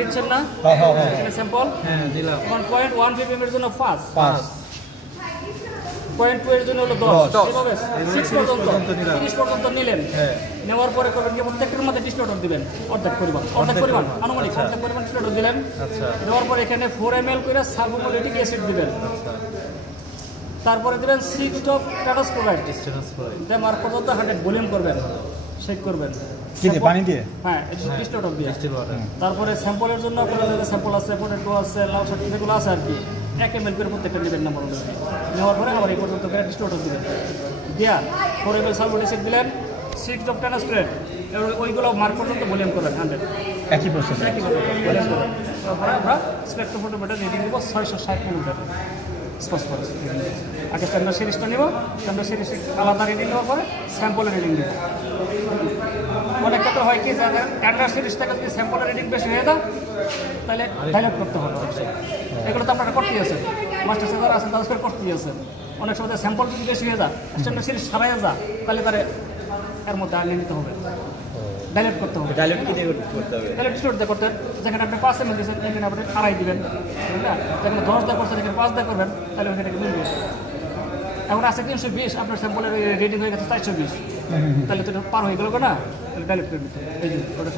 দিচ্ছেন না? এখানে স্যাম্পল দিলাম। 1.1 ppm এর জন্য 5 0.2 এর জন্য হলো 10 এভাবে 6 পর্যন্ত 30 পর্যন্ত নিলেন। নেওয়ার পরে করবেন কি প্রত্যেকটার মধ্যে ডিস্টিলেটর দিবেন অর্ধেক পরিমাণ আনুমানিক অর্ধেক পরিমাণ ডিস্টিলেটর দিলেন। দেওয়ার পরে এখানে 4 ml করে সালফোমোলিক অ্যাসিড দিবেন। তারপরে দিবেন 6 ড্রপ স্ট্যাটাস ক্লোরাইড দেওয়ার পর্যন্ত 100 ভলিউম করবেন, শেক করবেন পানি দিয়ে, হ্যাঁ ডিস্টিলেটর দিয়ে। তারপরে স্যাম্পলের জন্য আপনাদের স্যাম্পল আছে, পটেটো আছে, লাউ শাক যেগুলো আছে আর কি 1 ml করে প্রত্যেকটা নেবেন নাম্বার অনুযায়ী। নেওয়ার পরে আবার এই পর্যন্ত করে ডিস্টিলেটর দিবেন, দিয়া 4 ml সালফোনিক অ্যাসিড দিলেন, 6 ড্রপ স্ট্যাটাস ক্লোরাইড ওইগুলো মার্ক পর্যন্ত ভলিউম করবেন 100 একই প্রসেস ভলিউম করবেন। তারপরে আমরা স্পেকট্রোফটোমিটার রিডিং দেবো 660 মিলিমিটার ফসফরাস। আগে স্ট্যান্ডার্ড সিরিজটা নেব, স্ট্যান্ডার্ড সিরিজ আলাদা রিডিং দেওয়ার পরে স্যাম্পলের রিডিং দেবো। অনেক ক্ষেত্রে হয় কি যাদের স্ট্যান্ডার্ড সিরিজ থেকে যদি স্যাম্পলের রিডিং বেশি হয়ে যায় তাহলে ডাইলেট করতে হবে। এগুলো তো আপনারা করতেই আছেন, মাস্টার যারা আছেন তাদের করে করতেই আছেন। অনেক সময় স্যাম্পল যদি বেশি হয়ে যায়, স্ট্যান্ডার্ড সিরিজ সারাই যায়, তাহলে তারা এর মধ্যে আনিয়ে নিতে হবে, ডাইলেট করতে হবে। ডাইলেট কি দিয়ে করতে হবে? ডাইলেট ডিস্টিলেট দিয়ে করতে, যেখানে আপনি 5 ml দিয়েছেন এখানে আপনি 2.5 দিবেন, বুঝলেন? যেখানে 10 দিয়ে করছেন এখানে 5 দিয়ে করবেন, তাহলে ওখানে মিলবে। এখন আছে 320, আপনার স্যাম্পলের রেডিং হয়ে গেছে 420, তাহলে তো পার হয়ে গেল না, তাহলে ডাইলেট করে দিতে। এই যে ওটা